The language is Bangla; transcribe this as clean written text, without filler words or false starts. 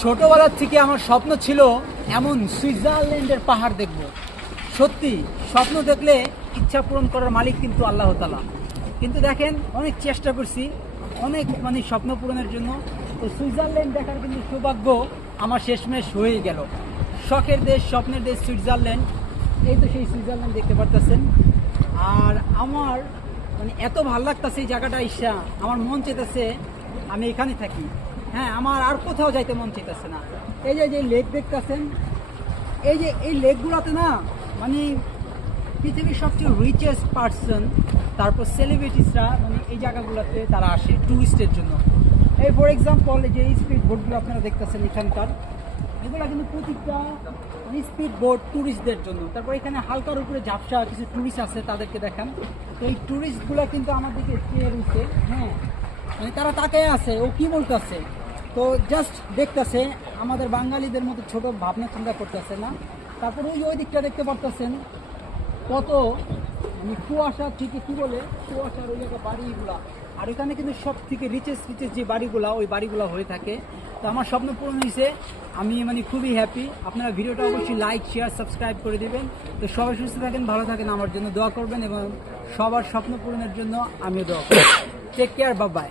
ছোটবেলার থেকে আমার স্বপ্ন ছিল এমন সুইজারল্যান্ডের পাহাড় দেখব। সত্যি স্বপ্ন দেখলে ইচ্ছা পূরণ করার মালিক কিন্তু আল্লাহ তাআলা। কিন্তু দেখেন অনেক চেষ্টা করছি, অনেক স্বপ্ন পূরণের জন্য। তো সুইজারল্যান্ড দেখার কিন্তু সৌভাগ্য আমার শেষমেশ হয়ে গেল। শখের দেশ, স্বপ্নের দেশ সুইজারল্যান্ড। এই তো সেই সুইজারল্যান্ড দেখতে পারতেছেন। আর আমার এত ভালো লাগতেছে এই জায়গাটা ইচ্ছা, আমার মন চেতেছে আমি এখানে থাকি। হ্যাঁ, আমার আর কোথাও যাইতে মন চাইতেছে না। এই যে লেক দেখতেছেন, এই লেকগুলোতে না পৃথিবীর সবচেয়ে রিচেস্ট পার্সন, তারপর সেলিব্রিটিসরা এই জায়গাগুলোতে তারা আসে ট্যুরিস্টের জন্য। এই ফর এক্সাম্পল যে স্পিড বোটগুলো আপনারা দেখতেছেন এখানকার, এগুলো কিন্তু প্রত্যেকটা স্পিড বোট ট্যুরিস্টদের জন্য। তারপর এখানে হালকার উপরে ঝাপসা কিছু ট্যুরিস্ট আছে, তাদেরকে দেখান। তো এই ট্যুরিস্টগুলো কিন্তু আমার দিকে চেয়ে রয়েছে। হ্যাঁ, তারা তাকায় আছে, ও কি বলতেছে। তো জাস্ট দেখতেছে, আমাদের বাঙালিদের মতো ছোট ভাবনা চিন্তা করতেছে না। তারপর ওই দিকটা দেখতে পারতেছেন কত কুয়াশা থেকে কি বলে কুয়াশার ওই জায়গা বাড়িগুলা। আর এখানে কিন্তু সব থেকে রিচেস্ট যে বাড়িগুলা, ওই বাড়িগুলো হয়ে থাকে। তো আমার স্বপ্ন পূরণ হয়েছে, আমি খুবই হ্যাপি। আপনারা ভিডিওটা অবশ্যই লাইক, শেয়ার, সাবস্ক্রাইব করে দেবেন। তো সবাই সুস্থ থাকেন, ভালো থাকেন, আমার জন্য দোয়া করবেন এবং সবার স্বপ্ন পূরণের জন্য আমিও দোয়া করব। Take care, bye by.